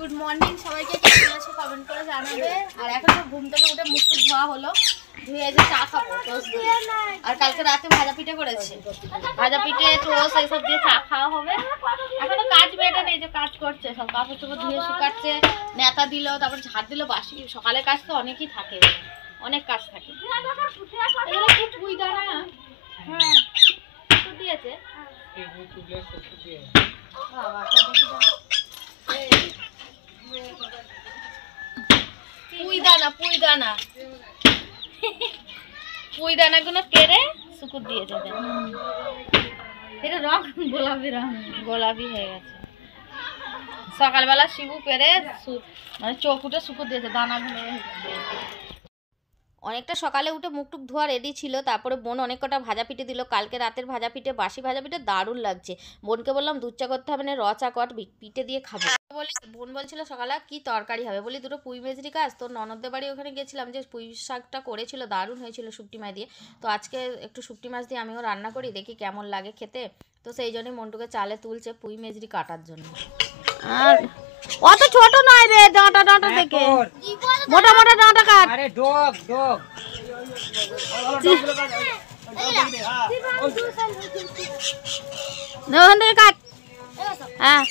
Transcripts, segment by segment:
Good morning সবাইকে, কেমন আছো কমেন্ট করে জানাবে। আর এখন তো ঘুম থেকে উঠে মুখ টুক ধোয়া হলো, ধুয়ে যে চা খাবো টোস্ট দিয়ে। আর কালকে রাতে ভাজা পিঠে করেছি, ভাজা পিঠে টোস্ট এইসব দিয়ে চা খাওয়া হবে। এখনো কাজ বেড়ে নেই, যে কাজ করছে, সব কাপড় চোপড় ধুয়ে শুকাচ্ছে, নেতা দিল, তারপর ঝাড় দিল। বাসি সকালে কাজ তো অনেকই থাকে, অনেক কাজ থাকে। এগুলো কি পুঁই দানা? হ্যাঁ দিয়েছে পুঁই দানা পুঁই দানাগুলো পেরে শুকুর দিয়েছে। এটা রং গোলাপি হয়ে গেছে। সকালবেলা শিবু পেরে মানে চৌকুটে শুকুর দিয়েছে দানাগুলো। অনেকটা সকালে উঠে মুখ টুক ধোয়া রেডি ছিল। তারপরে বোন অনেক কটা ভাজা পিঠে দিল, কালকে রাতের ভাজা পিঠে, বাসি ভাজা পিঠে দারুণ লাগছে। বোনকে বললাম দুধ চা করতে হবে না, র চা কর, পিঠে দিয়ে খাবো বলি। বোন বলছিল সকালে কি তরকারি হবে, বলি দুটো পুঁই মেজরি কাজ, তো ননদদের বাড়ি ওখানে গেছিলাম, যে পুঁই শাকটা করেছিল দারুণ হয়েছিল শুকটি মাছ দিয়ে। তো আজকে একটু শুকটি মাছ দিয়ে আমিও রান্না করি, দেখি কেমন লাগে খেতে। তো সেই জন্যই মন্টুকে চালে তুলছে পুঁই মেজরি কাটার জন্য। আর অত ছোট নয় রে, ডাঁটা ডাঁটা থেকে মোটা মোটা ডাঁটা কাট। আরে ডগ ডগ ওখান থেকে কাট। হ্যাঁ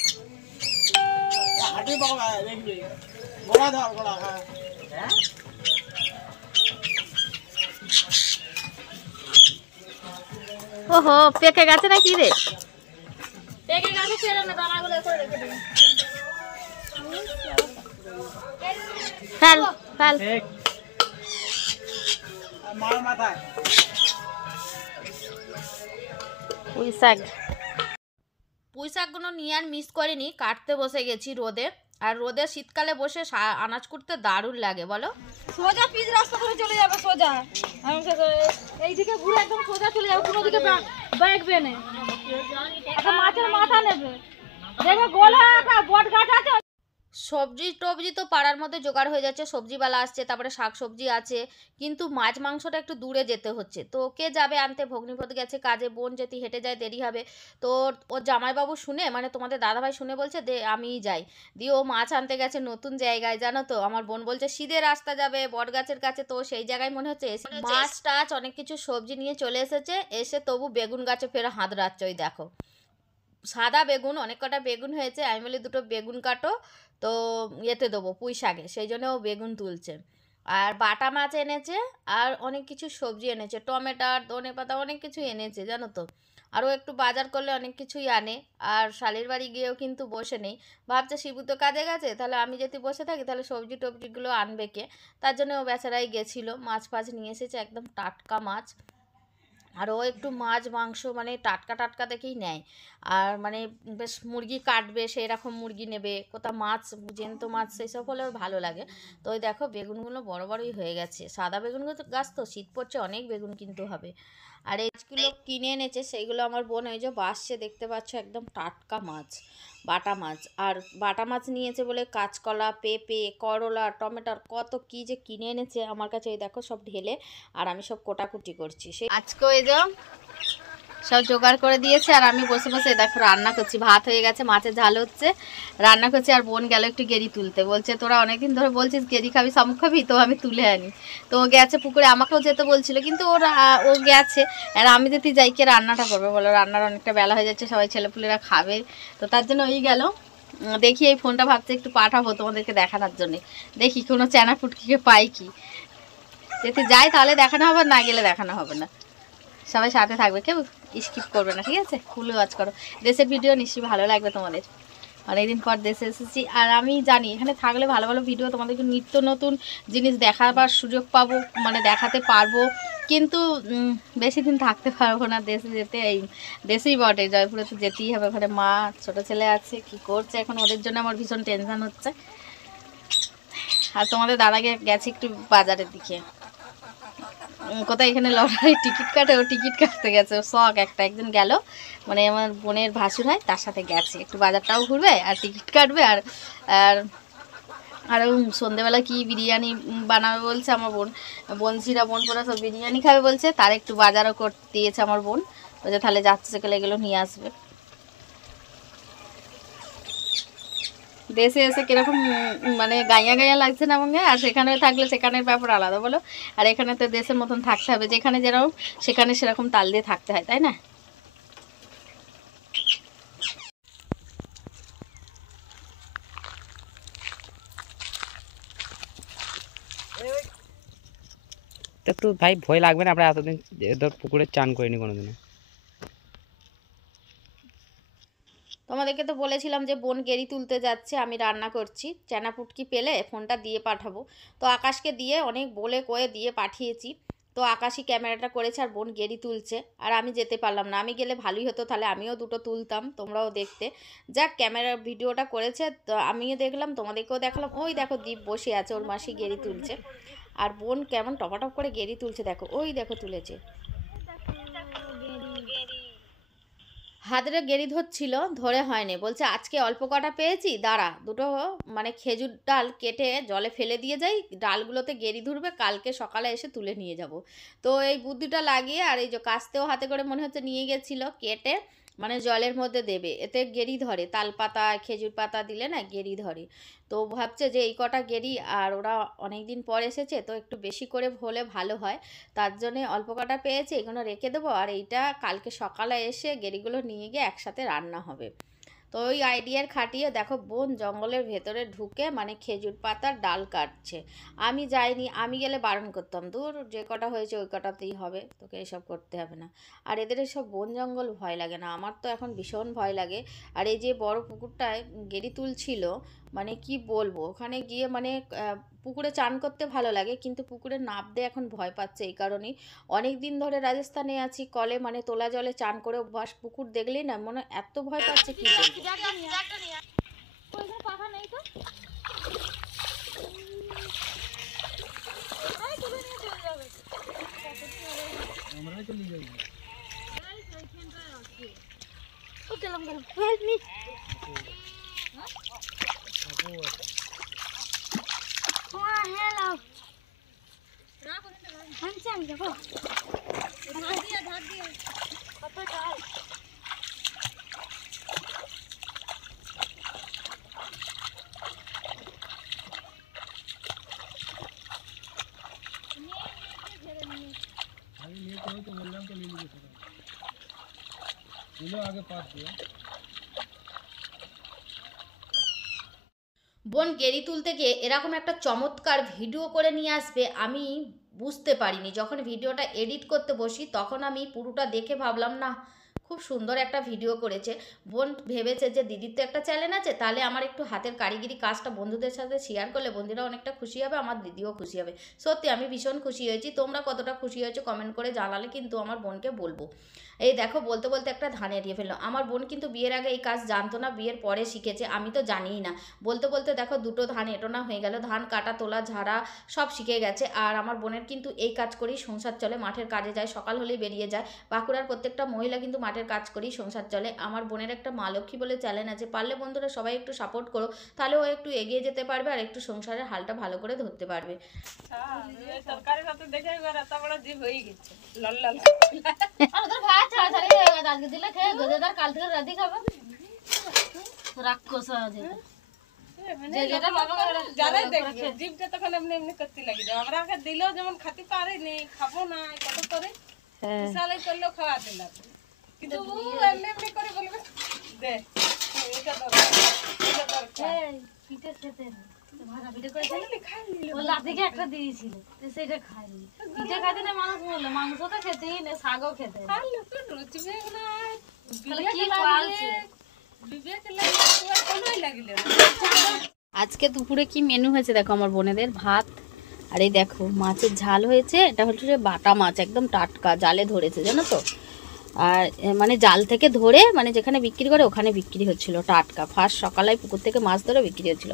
ওহো পেকে গেছে না কি রে? পেকে গেছে, ছেড়ে না, দানাগুলো করে রেখে দিন। ফেল ফেল পুঁই শাকগুলো নিয়ে আর মিস করিনি, কাটতে বসে গেছি রোদে। আর রোদে শীতকালে বসে আনাজ কুটতে দারুণ লাগে বলো। সোজা পিচ রাস্তা করে চলে যাবে, সোজা এইদিকে ঘুরে একদম সোজা চলে যাবে, কোনো দিকে দেখবে না। একটা মাছের মাথা নেবে, দেখবে গোলা একটা বট গাছ আছে। সবজি টবজি তো পাড়ার মধ্যে জোগাড় হয়ে যাচ্ছে, সবজিওয়ালা আসছে, তারপরে শাক সবজি আছে, কিন্তু মাছ মাংসটা একটু দূরে যেতে হচ্ছে। তো কে যাবে আনতে? ভগ্নিপতি গেছে কাজে, বোন যেতে হেঁটে যায় দেরি হবে। তো ওর জামাইবাবু শুনে, মানে তোমাদের দাদাভাই শুনে বলছে দে আমিই যাই। দিয়ে ও মাছ আনতে গেছে নতুন জায়গায়, জানো তো। আমার বোন বলছে সিধে রাস্তা যাবে বট গাছের কাছে, তো সেই জায়গায় মনে হচ্ছে মাছ টাছ অনেক কিছু সবজি নিয়ে চলে এসেছে। এসে তবু বেগুন গাছে ফেরা হাত রাখছে, ওই দেখো সাদা বেগুন, অনেক কটা বেগুন হয়েছে। আমি বলি দুটো বেগুন কাটো, তো এতে দেবো পুঁই শাকে, সেই জন্য ও বেগুন তুলছে। আর বাটা মাছ এনেছে, আর অনেক কিছু সবজি এনেছে, টমেটো ধনে পাতা অনেক কিছু এনেছে জানো তো। আরও একটু বাজার করলে অনেক কিছুই আনে। আর শালির বাড়ি গিয়েও কিন্তু বসে নেই, ভাবছে শিবু তো কাজে গেছে, তাহলে আমি যদি বসে থাকি তাহলে সবজি টবজিগুলো আনবে কে? তার জন্য ও বেচারাই গেছিলো, মাছ ফাছ নিয়ে এসেছে, একদম টাটকা মাছ। আর ও একটু মাছ মাংস মানে টাটকা টাটকা দেখেই নেয়। আর মানে বেশ মুরগি কাটবে সেই রকম মুরগি নেবে, কোথাও মাছ জ্যান্ত মাছ সেসব হলে ওর ভালো লাগে। তো ওই দেখো বেগুনগুলো বড় বড়ই হয়ে গেছে, সাদা বেগুনগুলো তো গাছ, তো শীত পড়ছে অনেক বেগুন কিনতে হবে। আর এইগুলো কিনে এনেছে, সেইগুলো আমার বোন ওই যে বাসছে দেখতে পাচ্ছ, একদম টাটকা মাছ, বাটা মাছ। আর বাটা মাছ নিয়েছে বলে কাঁচকলা, পেঁপে, করলা, টমেটোর কত কি যে কিনে এনেছে আমার কাছে। এই দেখো সব ঢেলে, আর আমি সব কোটাকুটি করছি। সেই আজকে ওই যে সব জোগাড় করে দিয়েছে, আর আমি বসে বসে দেখো রান্না করছি। ভাত হয়ে গেছে, মাছের ঝাল হচ্ছে, রান্না করছি। আর বোন গেল একটু গেরি তুলতে, বলছে তোরা অনেকদিন ধরে বলছিস গেরি খাবি শামুক খাবি, তো আমি তুলে আনি। তো ও গেছে পুকুরে, আমাকেও যেতে বলছিল, কিন্তু ও গেছে। আর আমি যদি যাই কে রান্নাটা করবে বলো? রান্নার অনেকটা বেলা হয়ে যাচ্ছে, সবাই ছেলেপুলেরা খাবে, তো তার জন্য ওই গেল। দেখি এই ফোনটা ভাবছি একটু পাঠাবো তোমাদেরকে দেখানোর জন্য, দেখি কোনো চ্যানা ফুটকিকে পাই কি। যদি যাই তাহলে দেখানো হবে, না গেলে দেখানো হবে না। সবাই সাথে থাকবে, কেউ স্কিপ করবে না, ঠিক আছে? ফুল ওয়াচ করো, দেশের ভিডিও নিশ্চয়ই ভালো লাগবে তোমাদের। অনেকদিন পর দেশে এসেছি, আর আমি জানি এখানে থাকলে ভালো ভালো ভিডিও তোমাদেরকে নিত্য নতুন জিনিস দেখাবার সুযোগ পাবো, মানে দেখাতে পারবো। কিন্তু বেশি দিন থাকতে পারবো না দেশে, যেতে এই দেশেই বটে, জয়পুরে তো যেতেই হবে। ওখানে মা ছোটো ছেলে আছে, কি করছে এখন, ওদের জন্য আমার ভীষণ টেনশান হচ্ছে। আর তোমাদের দাদাকে গেছে একটু বাজারের দিকে, কোথায় এখানে লটারি টিকিট কাটে, ও টিকিট কাটতে গেছে, ও শখ একটা। একদিন গেল, মানে আমার বোনের ভাসুর হয়, তার সাথে গেছে, একটু বাজারটাও ঘুরবে আর টিকিট কাটবে। আর আর আর সন্ধেবেলা কি বিরিয়ানি বানাবে বলছে আমার বোন, বনশিরা বোন পড়া সব বিরিয়ানি খাবে বলছে, তার একটু বাজারও করতে দিয়েছে আমার বোন, বলছে তাহলে যাচ্ছে সেগুলো এগুলো নিয়ে আসবে। দেশে এসে কিরকম মানে গাইয়া গাইয়া লাগছে না মনে, আর সেখানে থাকলে সেখানের ব্যাপার আলাদা বলো। আর এখানে তো দেশের মতন থাকতে হবে, যেখানে যেরকম সেখানে সেরকম তাল দিয়ে থাকতে হয়, তাই না? তো ভাই ভয় লাগবে না? আমরা এতদিন ধর পুকুরে চান করিনি কোনোদিনও। তোমাদেরকে তো বলেছিলাম যে বোন গেরি তুলতে যাচ্ছে, আমি রান্না করছি, চেনা পুটকি পেলে ফোনটা দিয়ে পাঠাবো। তো আকাশকে দিয়ে অনেক বলে কয়ে দিয়ে পাঠিয়েছি। তো আকাশই ক্যামেরাটা করেছে আর বোন গেরি তুলছে, আর আমি যেতে পারলাম না। আমি গেলে ভালোই হতো, তাহলে আমিও দুটো তুলতাম, তোমরাও দেখতে। যাক, ক্যামেরা ভিডিওটা করেছে তো আমিও দেখলাম, তোমাদেরকেও দেখালাম। ওই দেখো দীপ বসে আছে, ওর মাসি গেরি তুলছে, আর বোন কেমন টপাটপ করে গেরি তুলছে, দেখো ওই দেখো তুলেছে। হাতের গেরি ধরছিল, ধরে হয়নি, বলছে আজকে অল্প কটা পেয়েছি, দাঁড়া দুটো মানে খেজুর ডাল কেটে জলে ফেলে দিয়ে যাই, ডালগুলোতে গেরি ধরবে, কালকে সকালে এসে তুলে নিয়ে যাব। তো এই বুদ্ধিটা লাগিয়ে, আর এই যে কাস্তেও হাতে করে মনে হচ্ছে নিয়ে গেছিলো, কেটে মানে জলের মধ্যে দেবে, এতে গেরি ধরে, তাল পাতা খেজুর পাতা দিলে না গেরি ধরে। তো ভাবছে যে এই কটা গেরি, আর ওরা অনেক দিন পর এসেছে তো একটু বেশি করে হলে ভালো হয়, তার জন্যে অল্প কটা পেয়েছে, এগুলো রেখে দেবো, আর এইটা কালকে সকালে এসে গেরিগুলো নিয়ে গিয়ে একসাথে রান্না হবে। তো ওই আইডিয়ার খাটিয়ে দেখো বোন জঙ্গলের ভেতরে ঢুকে মানে খেজুর পাতার ডাল কাটছে। আমি যাইনি, আমি গেলে বারণ করতাম, দূর যে কটা হয়েছে ওই কটাতেই হবে, তোকে এসব করতে হবে না। আর এদের এসব বন জঙ্গল ভয় লাগে না, আমার তো এখন ভীষণ ভয় লাগে। আর এই যে বড় পুকুরটায় গেরি তুলছিল, মানে কি বলবো, ওখানে গিয়ে মানে পুকুরে চান করতে ভালো লাগে, কিন্তু পুকুরে নামতে এখন ভয় পাচ্ছে। এই কারণেই অনেক দিন ধরে রাজস্থানে আছি, কলে মানে তোলা জলে চান করে অভ্যাস, পুকুর দেখলেই না মনে এত ভয় পাচ্ছে কি বলবো। বোন গেরি তুলতে গিয়ে এরকম একটা চমৎকার ভিডিও করে নিয়ে আসবে আমি বুঝতে পারিনি। যখন ভিডিওটা এডিট করতে বসি তখন আমি পুরোটা দেখে ভাবলাম না, খুব সুন্দর একটা ভিডিও করেছে। বোন ভেবেছে যে দিদির তো একটা চ্যানেল আছে, তাহলে আমার একটু হাতের কারিগরি কাজটা বন্ধুদের সাথে শেয়ার করলে বন্ধুরা অনেকটা খুশি হবে, আমার দিদিও খুশি হবে। সত্যি আমি ভীষণ খুশি হয়েছি, তোমরা কতটা খুশি হয়েছো কমেন্ট করে জানালে কিন্তু আমার বোনকে বলবো। এই দেখো বলতে বলতে একটা ধান এড়িয়ে ফেললো। আমার বোন কিন্তু বিয়ের আগে এই কাজ জানতো না, বিয়ের পরে শিখেছে, আমি তো জানিই না। বলতে বলতে দেখো দুটো ধান এঁটোনা হয়ে গেল, ধান কাটা তোলা ঝাড়া সব শিখে গেছে। আর আমার বোনের কিন্তু এই কাজ করেই সংসার চলে, মাঠের কাজে যায়, সকাল হলেই বেরিয়ে যায়। বাঁকুড়ার প্রত্যেকটা মহিলা কিন্তু মাঠের কাজ করেই সংসার চলে। আমার বোনের একটা মা লক্ষ্মী বলে চ্যানেল আছে, পারলে বন্ধুরা সবাই একটু সাপোর্ট করো, তাহলে ও একটু এগিয়ে যেতে পারবে আর একটু সংসারের হালটা ভালো করে ধরতে পারবে। সরকারের সাথে দেখে এত বড় জীব হয়ে গেছে লাল লাল। আর ওদের ভাত ছাড়া ছাড়ি হয়ে গেছে, আজকে দিলে খেয়ে গজেদার, কাল থেকে রাতে খাবে রাক্ষস আছে। যে যেটা বাবা করে যারাই দেখবে জীবটা তখন এমনি এমনি করতে লাগে যায়। আমরা ওকে দিলেও যেমন খেতে পারেনি, খাবো না কত করে বিশালে করলেও খাওয়াতে লাগে, কিন্তু ও এমনি এমনি করে বলবে দে এটা দরকার এটা দরকার। এই পিঠে খেতে ভাজা পিঠে করে খাইলি, ও লাঠিকে একটা দিয়েছিল সেটা খাইনি। পিঠে খাইতে না মানুষ বললো, মাংস তো খেতেই না, শাকও খেতে না। রুচি বেগুনা কি পালছে বিবেক লাগে লাগিলে। আজকে দুপুরে কি মেনু হয়েছে দেখো আমার বোনেদের, ভাত আর এই দেখো মাছের ঝাল হয়েছে। এটা হচ্ছে বাটা মাছ, একদম টাটকা, জালে ধরেছে জানো তো। আর মানে জাল থেকে ধরে মানে যেখানে বিক্রি করে ওখানে বিক্রি হচ্ছিল টাটকা, ফার্স্ট সকালে পুকুর থেকে মাছ ধরে বিক্রি হচ্ছিল।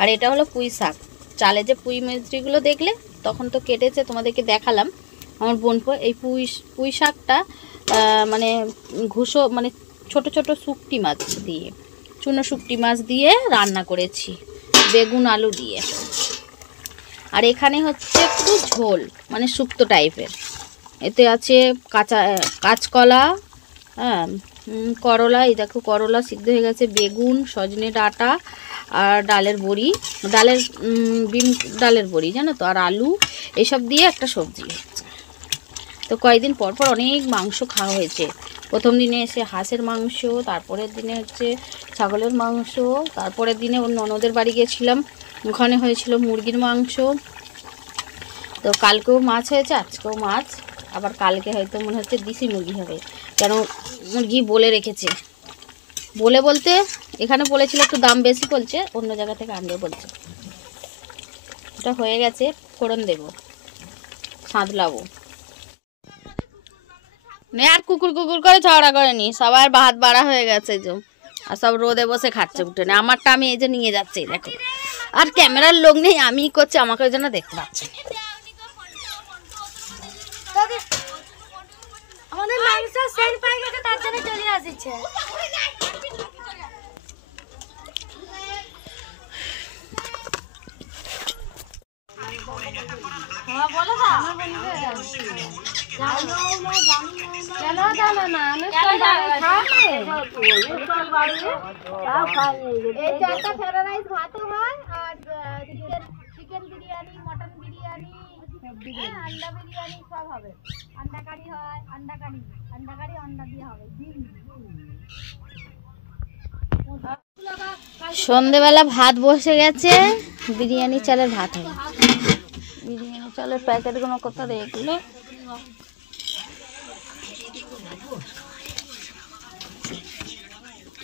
আর এটা হলো পুঁই শাক, চালে যে পুঁই মিস্ত্রিগুলো দেখলে তখন তো কেটেছে, তোমাদেরকে দেখালাম আমার বোন। এই পুঁই শাকটা মানে ঘুষো মানে ছোট ছোট শুকটি মাছ দিয়ে, চুনো শুকটি মাছ দিয়ে রান্না করেছি, বেগুন আলু দিয়ে। আর এখানে হচ্ছে একটু ঝোল মানে শুক্তো টাইপের, এতে আছে কাঁচকলা, হ্যাঁ করলা, এই দেখো করলা সিদ্ধ হয়ে গেছে, বেগুন, সজনে ডাঁটা আর ডালের বড়ি, বিন ডালের বড়ি জানো তো, আর আলু এসব দিয়ে একটা সবজি হচ্ছে। তো কয়েকদিন পর পর অনেক মাংস খাওয়া হয়েছে। প্রথম দিনে এসে হাঁসের মাংস, তারপরের দিনে হচ্ছে ছাগলের মাংস, তারপরের দিনে ওর ননদের বাড়ি গিয়েছিলাম, ওখানে হয়েছিল মুরগির মাংস। তো কালকেও মাছ হয়েছে, আজকেও মাছ, আবার কালকে হয়তো মনে হচ্ছে দেশি মুরগি হবে, কেন মুরগি বলে রেখেছে। বলতে এখানে বলেছিল একটু দাম বেশি বলছে, অন্য জায়গা থেকে আনবে বলছে। এটা হয়ে গেছে, ফোড়ন দেব, সাঁতলাবো। আর কুকুর কুকুর করে ঝগড়া করেনি, সবার ভাত বাড়া হয়ে গেছে যে, আর সব রোদে বসে খাচ্ছে উঠে না। আমারটা আমি এই যে নিয়ে যাচ্ছি দেখো, আর ক্যামেরার লোক নেই, আমি করছি, আমাকে ওই জন্য দেখতে পাচ্ছি না। আমাদের মাংস সেল পাই গেছে, তার জন্য চলে আসছে। হ্যাঁ বলো না, কেন জানো না, এই চারটা ফ্রাইড রাইস ভাতও হয়, আর চিকেন বিরিয়ানি, মটন বিরিয়ানি, আন্ডা বিরিয়ানি সব হবে। আন্ডা কারি হয়, আন্ডা কারি আন্ডা দিয়ে হবে। সন্ধেবেলা ভাত বসে গেছে, বিরিয়ানি চালের ভাত হবে। বিরিয়ানি চালের প্যাকেটগুলো কত দেখলো,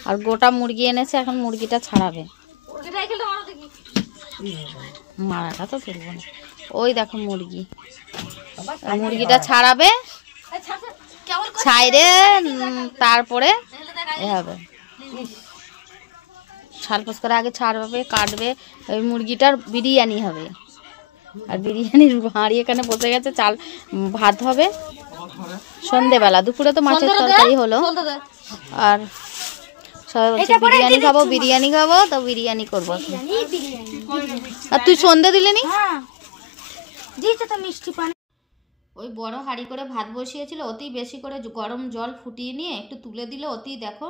আর গোটা মুরগি এনেছে, এখন মুরগিটা ছাড়াবে। মারাটা তো ফেলবো না, ওই দেখো মুরগি, মুরগিটা ছাড়াবে, ছাইরে তারপরে এ হবে, ছালপোস করে আগে ছাড়বে, কাটবে, ওই মুরগিটার বিরিয়ানি হবে। আর বিরিয়ানির হাঁড়ি এখানে বসে গেছে, চাল ভাত হবে সন্ধেবেলা। দুপুরে তো মাছের তরকারি হলো, আর সবাই বলছে বিরিয়ানি খাবো, তো বিরিয়ানি করবো। আর তুই সন্ধে দিলে নি? মিষ্টি পানি ওই বড় হাঁড়ি করে ভাত বসিয়েছিল, অতি বেশি করে গরম জল ফুটিয়ে নিয়ে একটু তুলে দিল, অতি দেখো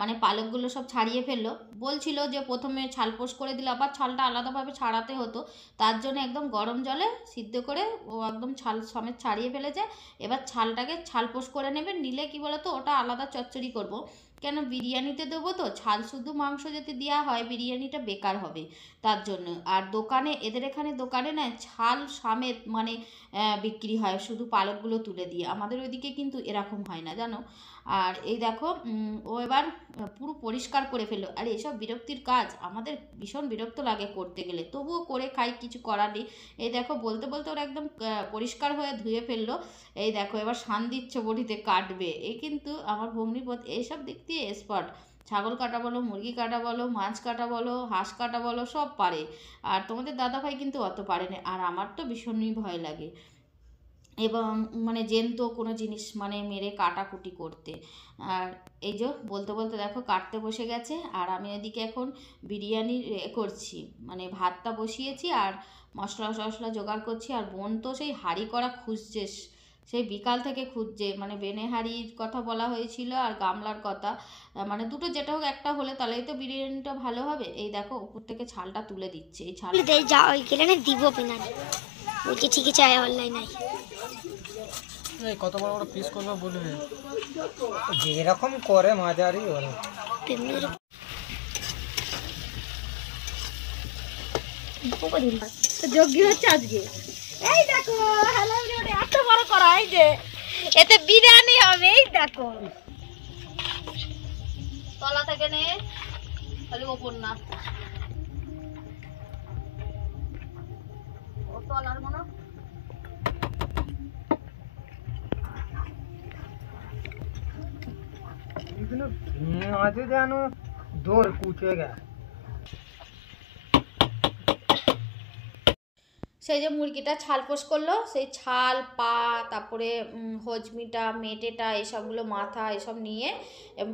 মানে পালকগুলো সব ছাড়িয়ে ফেললো। বলছিল যে প্রথমে ছালপোষ করে দিলে আবার ছালটা আলাদাভাবে ছাড়াতে হতো, তার জন্য একদম গরম জলে সিদ্ধ করে ও একদম ছাল সমেত ছাড়িয়ে ফেলেছে। এবার ছালটাকে ছালপোষ করে নেবেন, নিলে কি বলতো ওটা আলাদা চচ্চড়ি করব, কেন বিরিয়ানিতে দেবো তো, ছাল শুধু মাংস যদি দেওয়া হয় বিরিয়ানিটা বেকার হবে, তার জন্য। আর দোকানে, এদের এখানে দোকানে না ছাল সমেত মানে বিক্রি হয়, শুধু পালকগুলো তুলে দিয়ে। আমাদের ওইদিকে কিন্তু এরকম হয় না জানো। আর এই দেখো ও এবার পুরো পরিষ্কার করে ফেললো। আর এসব বিরক্তির কাজ আমাদের ভীষণ বিরক্ত লাগে করতে গেলে, তবুও করে খাই, কিছু করার নেই। এই দেখো বলতে বলতে ওরা একদম পরিষ্কার হয়ে ধুয়ে ফেললো। এই দেখো এবার শান দিচ্ছে বটিতে কাটবে। এই কিন্তু আমার ভগ্নিপথ এইসব দিক দিয়ে এক্সপার্ট, ছাগল কাটা বলো, মুরগি কাটা বলো, মাছ কাটা বলো, হাঁস কাটা বলো, সব পারে। আর তোমাদের দাদাভাই কিন্তু অত পারে না, আর আমার তো ভীষণই ভয় লাগে এবং মানে জ্যান্ত কোনো জিনিস মানে মেরে কাটাকুটি করতে। আর এই যে বলতে বলতে দেখো কাটতে বসে গেছে, আর আমি এদিকে এখন বিরিয়ানি করছি, মানে ভাতটা বসিয়েছি আর মশলা টশলা জোগাড় করছি। আর বোন তো সেই হাঁড়ি করা খুঁজছে, সেই বিকাল থেকে খুঁজছে, মানে বেনে হাঁড়ির কথা বলা হয়েছিল আর গামলার কথা, মানে দুটো যেটা হোক একটা হলে তাহলেই তো বিরিয়ানিটা ভালো হবে। এই দেখো উপর থেকে ছালটা তুলে দিচ্ছে, এই ছাল যা ওই গেলে দিব পেনা বলছি, ঠিকই চাই অনলাইন নাই। কত বড় বড় পিস করবে বলবে, যেরকম করে মাঝারি ওরা যোগ্য হচ্ছে আজকে। এই দেখো হ্যালো বিরিয়ানি এত বড় করা, এই যে এতে বিরিয়ানি হবে। এই দেখো তলা থেকে নে, খালি ওপর না, ও তলার মনে আছে যেন দৌড় কুচে গেছে। সেই যে মুরগিটা ছালপোষ করলো, সেই ছাল, পা, তারপরে হজমিটা, মেটেটা, এসবগুলো মাথা এসব নিয়ে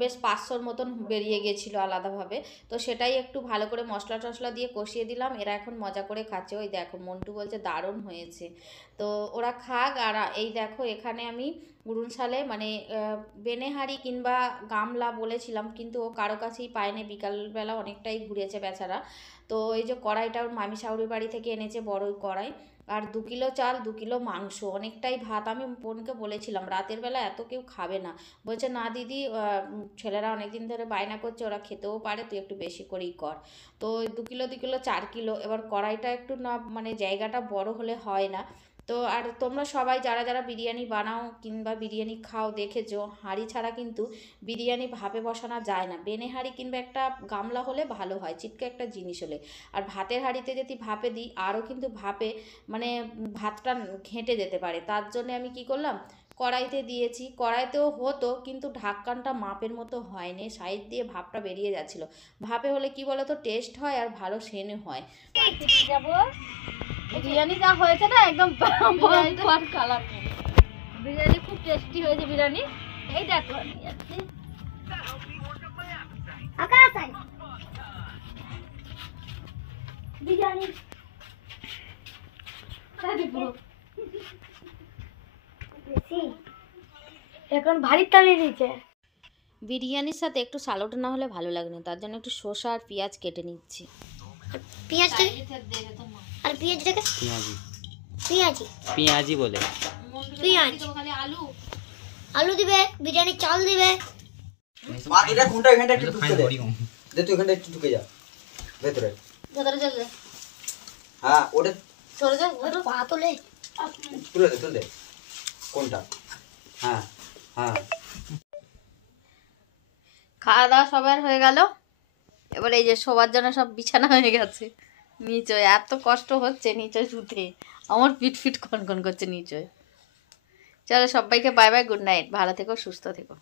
বেশ 500-র মতন বেরিয়ে গেছিলো আলাদাভাবে। তো সেটাই একটু ভালো করে মশলা টশলা দিয়ে কষিয়ে দিলাম, এরা এখন মজা করে খাচ্ছে। ওই দেখো মন্টু বলছে দারুণ হয়েছে, তো ওরা খাক। আর এই দেখো এখানে আমি গুরুনশালে মানে বেনেহারি কিংবা গামলা বলেছিলাম, কিন্তু ও কারো কাছেই পায়নি। বিকালবেলা অনেকটাই ঘুরেছে বেচারা। তো এই যে কড়াইটা ওর মামি শাশুড়ির বাড়ি থেকে এনেছে, বড়ই কড়াই, আর 2 কিলো চাল, 2 কিলো মাংস, অনেকটাই ভাত। আমি বোনকে বলেছিলাম রাতের বেলা এত কেউ খাবে না, বলছে না দিদি, ছেলেরা অনেক দিন ধরে বায়না করছে, ওরা খেতেও পারে, তুই একটু বেশি করেই কর। তো 2 কিলো 2 কিলো 4 কিলো। এবার কড়াইটা একটু না মানে জায়গাটা বড় হলে হয় না। তো আর তোমরা সবাই যারা যারা বিরিয়ানি বানাও কিংবা বিরিয়ানি খাও দেখেছো, হাঁড়ি ছাড়া কিন্তু বিরিয়ানি ভাপে বসানো যায় না। বেনে হাঁড়ি কিংবা একটা গামলা হলে ভালো হয়, চিটকে একটা জিনিস হলে। আর ভাতের হাঁড়িতে যদি ভাপে দিই আরও কিন্তু ভাপে মানে ভাতটা ঘেঁটে যেতে পারে। তার জন্য আমি কি করলাম, কড়াইতে দিয়েছি। কড়াইতেও হতো কিন্তু ঢাক্কানটা মাপের মতো হয়নি, সাইড দিয়ে ভাপটা বেরিয়ে যাচ্ছিল। ভাপে হলে কি বলো তো টেস্ট হয় আর ভালো সেনে হয়। যাবো বিরিয়ানি যা হয়েছে না একদম কালার, বিরিয়ানি খুব টেস্টি হয়েছে বিরিয়ানি। এই দেখো আমি যাচ্ছি আকাশ আয় বিরিয়ানি এখন ভারী তালে নিচে। বিরিয়ানির সাথে একটু সালাড না হলে ভালো লাগে না, তার জন্য একটু শসা আর পেঁয়াজ কেটে নিচ্ছি। পেঁয়াজটাকে আর পেঁয়াজটাকে পেঁয়াজি পেঁয়াজি পেঁয়াজি বলে পেঁয়াজ আলু দিবে, বিরিয়ানি চাল দিবে। মা এটা কোনটা এখানটা একটু ঢুকে দে। দে তুই এখানটা একটু ঢুকে যা ভেতরে। ভেতরে চলে যা, হ্যাঁ ওটা চলে যা। পা তোলে তুলে দে তুলে দে। কোনটা? হ্যাঁ হ্যাঁ। খাওয়া দাওয়া সবার হয়ে গেল। এবার এই যে শোবার জন্য সব বিছানা হয়ে গেছে। নিচে এত কষ্ট হচ্ছে নিচে শুতে, আমার পিট ফিট কনকন করছে নিচে। চলো সবাইকে বাই বাই, গুড নাইট, ভালো থেকো, সুস্থ থেকো।